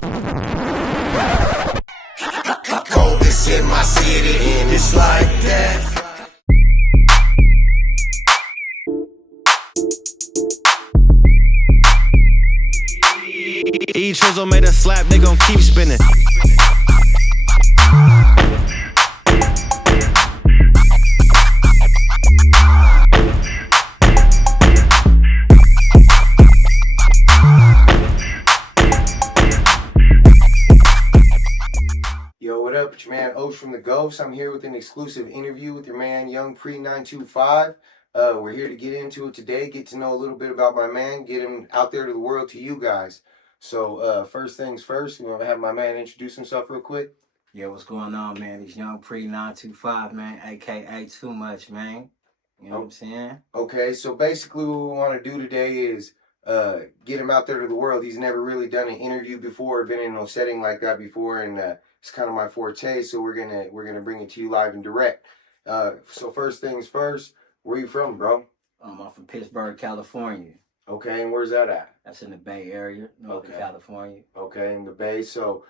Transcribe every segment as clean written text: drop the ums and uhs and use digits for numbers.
Coldest in my city, and it's like that. Each Trizzle made a slap, they gon' keep spinning. Yo, what up? It's your man Osh from the Ghost. I'm here with an exclusive interview with your man YoungPre925. We're here to get into it today, get to know a little bit about my man, get him out there to the world to you guys. So first things first, have my man introduce himself real quick. Yeah, what's going on, man? It's YoungPre925, man, aka Too Much, man. You know what I'm saying? Okay, so basically what we want to do today is get him out there to the world. He's never really done an interview before, been in no setting like that before, and it's kind of my forte. So we're gonna bring it to you live and direct. So first things first, where you from, bro? I'm from Pittsburgh, California. Okay, and where's that at? That's in the Bay Area, Northern California. Okay, in the Bay. So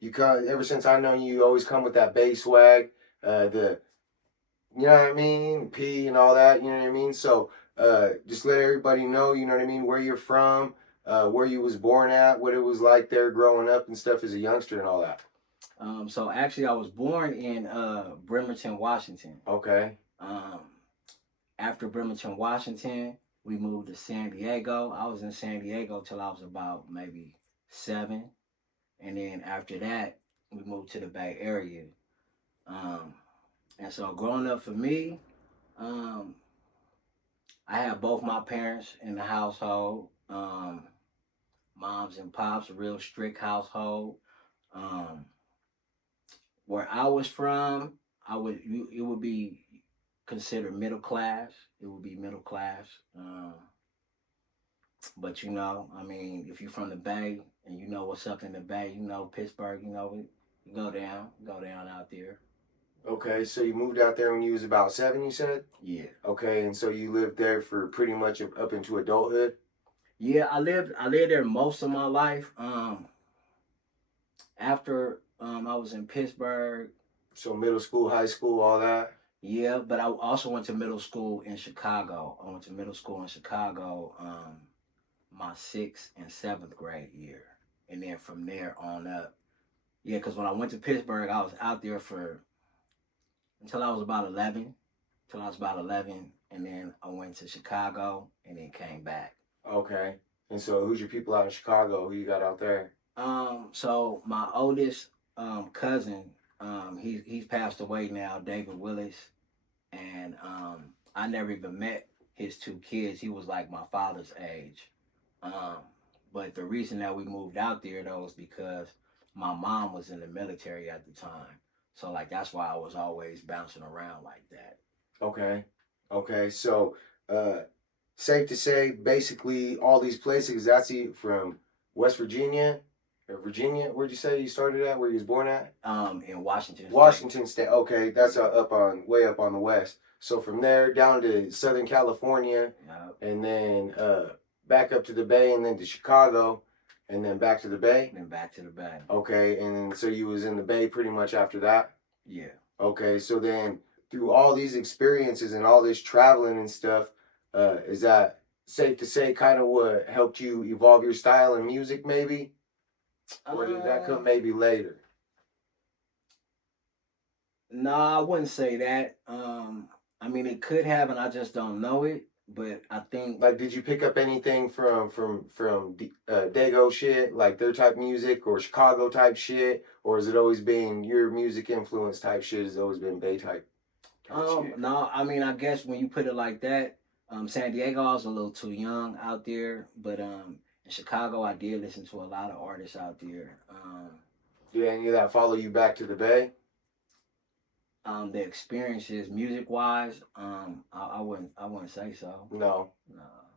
you come ever since I know you, always come with that Bay swag, the you know what I mean, P and all that. You know what I mean. So just let everybody know, you know what I mean, where you're from, where you was born at, what it was like there growing up and stuff as a youngster and all that. So actually, I was born in Bremerton, Washington. Okay. After Bremerton, Washington, we moved to San Diego. I was in San Diego till I was about maybe 7. And then after that, we moved to the Bay Area. And so growing up for me, I had both my parents in the household. Moms and pops, a real strict household. Where I was from, it would be considered middle class. It would be middle class. But you know, I mean, if you're from the Bay and you know what's up in the Bay, you know Pittsburgh, you know, you go down out there. Okay, so you moved out there when you was about 7, you said? Yeah. Okay, and so you lived there for pretty much up into adulthood? Yeah, I lived there most of my life. After I was in Pittsburgh. So middle school, high school, all that? Yeah, but I also went to middle school in Chicago. I went to middle school in Chicago my 6th and 7th grade year. And then from there on up. Yeah, because when I went to Pittsburgh, I was out there until I was about 11. And then I went to Chicago and then came back. Okay. And so who's your people out in Chicago? Who you got out there? So my oldest cousin, he's passed away now, David Willis. And I never even met his 2 kids. He was like my father's age. But the reason that we moved out there though is because my mom was in the military at the time. So like that's why I was always bouncing around like that. Okay. So safe to say basically all these places, that's from West Virginia or Virginia. Where'd you say you started at? Where you was born at? In Washington State. Washington State. Okay, that's way up on the west. So from there down to Southern California, and then back up to the Bay, and then to Chicago, and then back to the Bay. And then back to the Bay. Okay, and then so you was in the Bay pretty much after that? Yeah. Okay, so then through all these experiences and all this traveling and stuff, is that safe to say kind of what helped you evolve your style in music maybe? Or did that come maybe later? No, I wouldn't say that. I mean, it could have, and I just don't know it. But I think, like, did you pick up anything from Dago shit, like their type music, or Chicago type shit, or has it always been your music influence type shit? Has always been Bay type shit? No, I mean, I guess when you put it like that, San Diego, I was a little too young out there, but in Chicago, I did listen to a lot of artists out there. Did any of that follow you back to the Bay? The experiences, music wise, I wouldn't say so. No.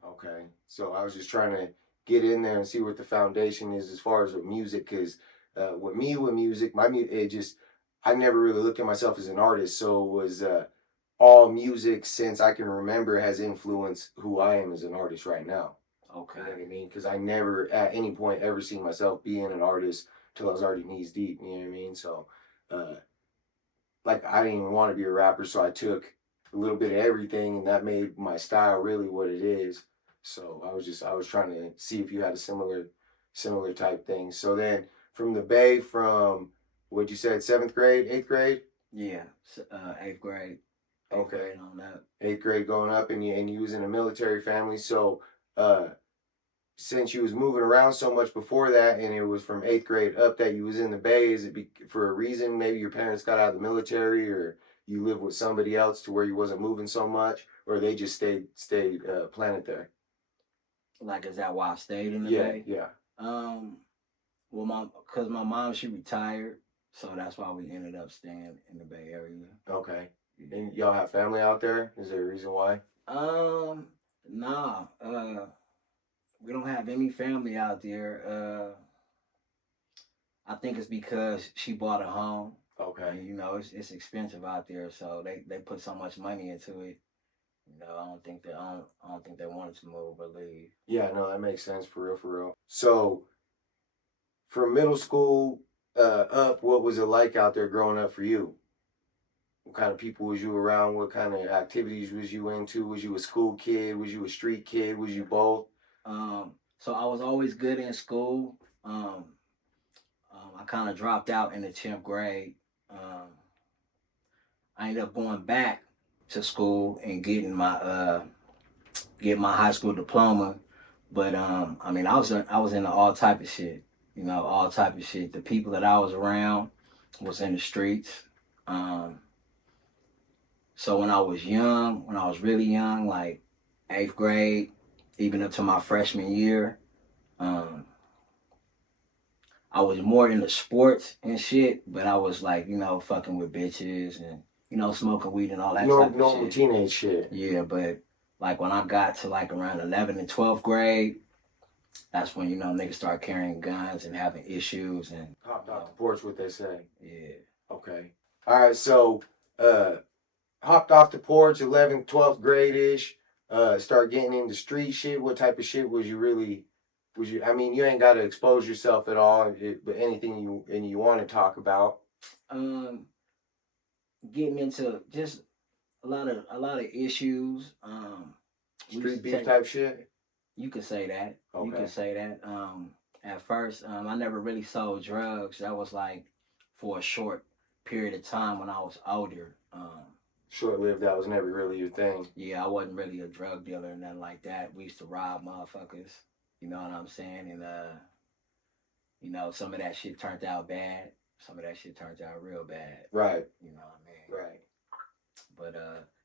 Okay. So I was just trying to get in there and see what the foundation is as far as with music, because with music, I never really looked at myself as an artist, so it was all music since I can remember has influenced who I am as an artist right now. Okay. You know what I mean? Because I never at any point ever seen myself being an artist till I was already knees deep. You know what I mean? So, like I didn't even want to be a rapper, so I took a little bit of everything, and that made my style really what it is. So I was trying to see if you had a similar type thing. So then from the Bay, from what you said, seventh grade, eighth grade. Yeah, eighth grade. Okay. Grade on that. Eighth grade going up, and you was in a military family. So uh, since you was moving around so much before that, and it was from eighth grade up that you was in the Bay, is it for a reason? Maybe your parents got out of the military, or you lived with somebody else to where you wasn't moving so much, or they just stayed planted there. Like, is that why I stayed in the Yeah, Bay? yeah. Well, cause my mom, she retired, so that's why we ended up staying in the Bay Area. Okay. And y'all have family out there? Is there a reason why? Nah. We don't have any family out there. I think it's because she bought a home. Okay. And, you know, it's expensive out there, so they put so much money into it. You know, I don't think they wanted to move or leave. Yeah, no, that makes sense for real, for real. So, from middle school up, what was it like out there growing up for you? What kind of people was you around? What kind of activities was you into? Was you a school kid? Was you a street kid? Was you both? So I was always good in school. I kind of dropped out in the 10th grade. I ended up going back to school and getting my high school diploma. But I mean, I was into all type of shit. You know, all type of shit. The people that I was around was in the streets. So when I was young, when I was really young, like 8th grade, even up to my freshman year, I was more into sports and shit, but I was like, you know, fucking with bitches and, you know, smoking weed and all that type of Normal shit. teenage shit. Yeah, but like when I got to like around 11th and 12th grade, that's when, you know, niggas start carrying guns and having issues and Hopped off the porch, what they say. yeah. Okay. All right, so hopped off the porch, 11th, 12th grade-ish, start getting into street shit. What type of shit was you, I mean, you ain't got to expose yourself at all, but anything you want to talk about. Getting into just a lot of issues. Street beef type shit? You could say that. Okay. You could say that. At first, I never really sold drugs. That was like for a short period of time when I was older. Short-lived, that was never really your thing. Yeah, I wasn't really a drug dealer or nothing like that. We used to rob motherfuckers. You know what I'm saying? And, you know, some of that shit turned out bad. Some of that shit turned out real bad. Right. You know what I mean? Right. But,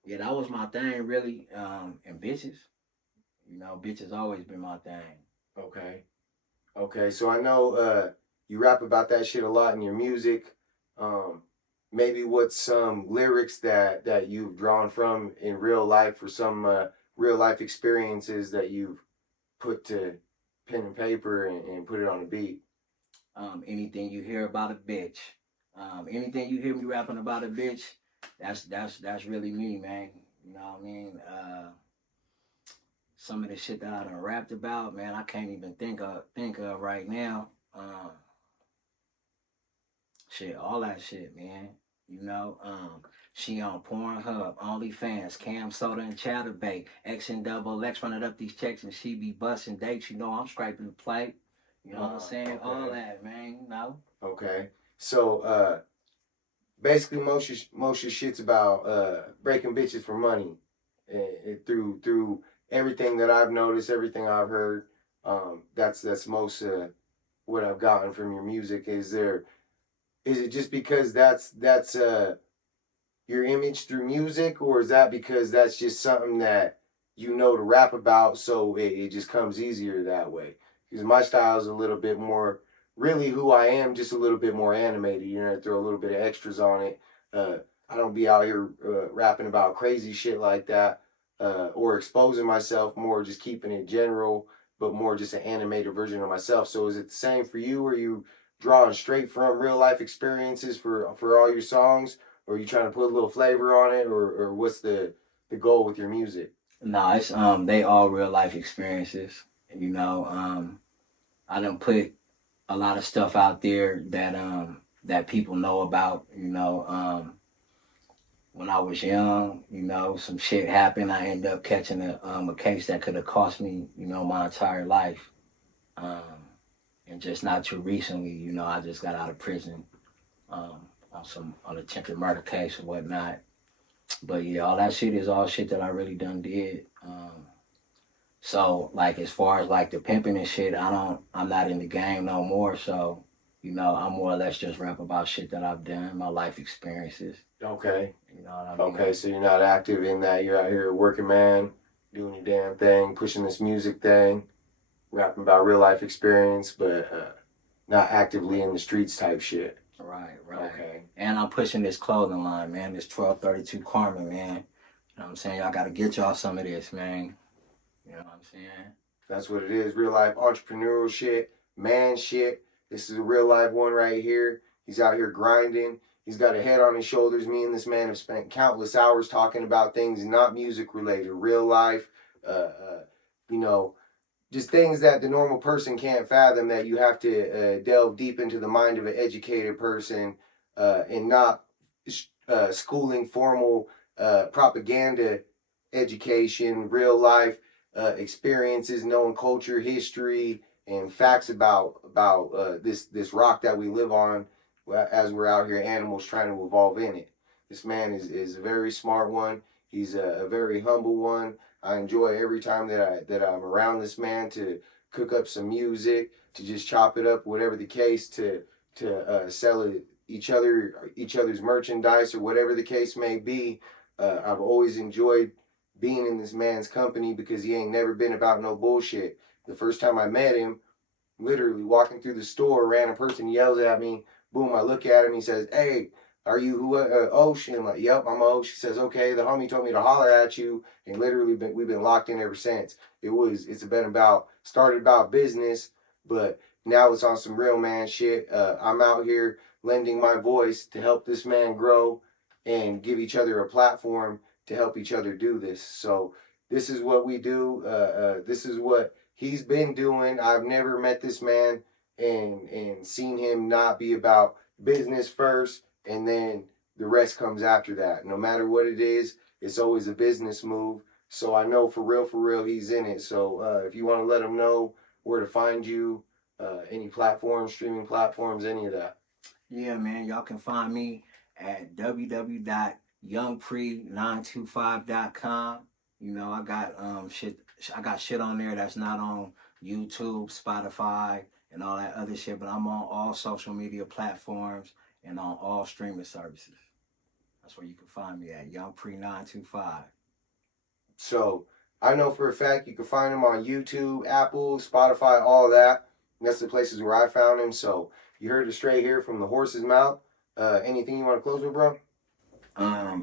yeah, that was my thing, really. And bitches. You know, bitches always been my thing. Okay. Okay, so I know you rap about that shit a lot in your music. Maybe what's some lyrics that you've drawn from in real life, or some real life experiences that you've put to pen and paper and put it on a beat? Anything you hear about a bitch, anything you hear me rapping about a bitch, that's really me, man. You know what I mean? Some of the shit that I done rapped about, man, I can't even think of right now. Shit, all that shit, man. You know, she on Pornhub, OnlyFans, Cam Soda and Chatterbait, X and Double X running up these checks and she be busting dates. You know, I'm scraping the plate. You know what I'm saying? Okay. All that, man. You know. Okay. So basically, most your shit's about breaking bitches for money, and through everything that I've noticed, everything I've heard. That's most what I've gotten from your music. Is it just because that's your image through music, or is that because that's just something that you know to rap about, so it just comes easier that way? Because my style is a little bit more really who I am, just a little bit more animated. You know, throw a little bit of extras on it. I don't be out here rapping about crazy shit like that, or exposing myself more, just keeping it general, but more just an animated version of myself. So is it the same for you? Are you drawing straight from real life experiences for all your songs, or are you trying to put a little flavor on it, or what's the goal with your music? Nah, it's they all real life experiences. You know, I done put a lot of stuff out there that people know about. You know, when I was young, you know, some shit happened. I ended up catching a case that could have cost me, you know, my entire life. And just not too recently, you know, I just got out of prison on attempted murder case or whatnot. But yeah, all that shit is all shit that I really done did. So like as far as like the pimping and shit, I'm not in the game no more. So, you know, I more or less just rap about shit that I've done, my life experiences. Okay. You know what I mean? Okay, so you're not active in that. You're out here working, man, doing your damn thing, pushing this music thing, rapping about real life experience, but not actively in the streets type shit. Right. Okay. And I'm pushing this clothing line, man. This 1232 Karma, man. You know what I'm saying? Y'all gotta get y'all some of this, man. You know what I'm saying? That's what it is. Real life entrepreneurial shit, man shit. This is a real life one right here. He's out here grinding. He's got a head on his shoulders. Me and this man have spent countless hours talking about things not music related, real life, you know, just things that the normal person can't fathom, that you have to delve deep into the mind of an educated person and not schooling formal propaganda education, real life experiences, knowing culture, history, and facts about this rock that we live on as we're out here animals trying to evolve in it. This man is a very smart one. He's a very humble one. I enjoy every time that I'm around this man to cook up some music, to just chop it up, whatever the case, to sell each other's merchandise or whatever the case may be. I've always enjoyed being in this man's company because he ain't never been about no bullshit. The first time I met him, literally walking through the store, a random person yells at me. Boom, I look at him. He says, "Hey, are you who? Osh?" And I'm like, "Yep, I'm Osh." He says, "Okay, the homie told me to holler at you," and literally we've been locked in ever since. It's been started about business, but now it's on some real man shit. I'm out here lending my voice to help this man grow and give each other a platform to help each other do this. So this is what we do. This is what he's been doing. I've never met this man and seen him not be about business first, and then the rest comes after that. No matter what it is, it's always a business move. So I know for real, he's in it. So if you want to let him know where to find you, any platforms, streaming platforms, any of that. Yeah, man. Y'all can find me at www.youngpre925.com. You know, I got shit on there that's not on YouTube, Spotify, and all that other shit, but I'm on all social media platforms and on all streaming services. That's where you can find me at YoungPre925. So I know for a fact you can find him on YouTube, Apple, Spotify, all that. And that's the places where I found him. So you heard it straight here from the horse's mouth. Anything you want to close with, bro? I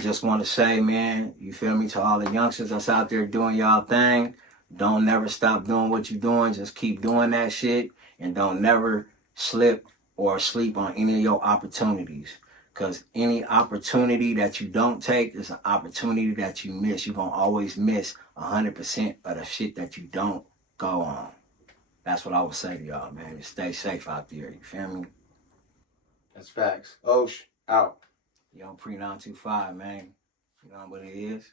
just want to say, man, you feel me, to all the youngsters that's out there doing y'all thing, don't never stop doing what you're doing. Just keep doing that shit, and don't never slip or sleep on any of your opportunities. Because any opportunity that you don't take is an opportunity that you miss. You're going to always miss 100% of the shit that you don't go on. That's what I would say to y'all, man. And stay safe out there. You feel me? That's facts. Osh, out. YoungPre925, man. You know what it is?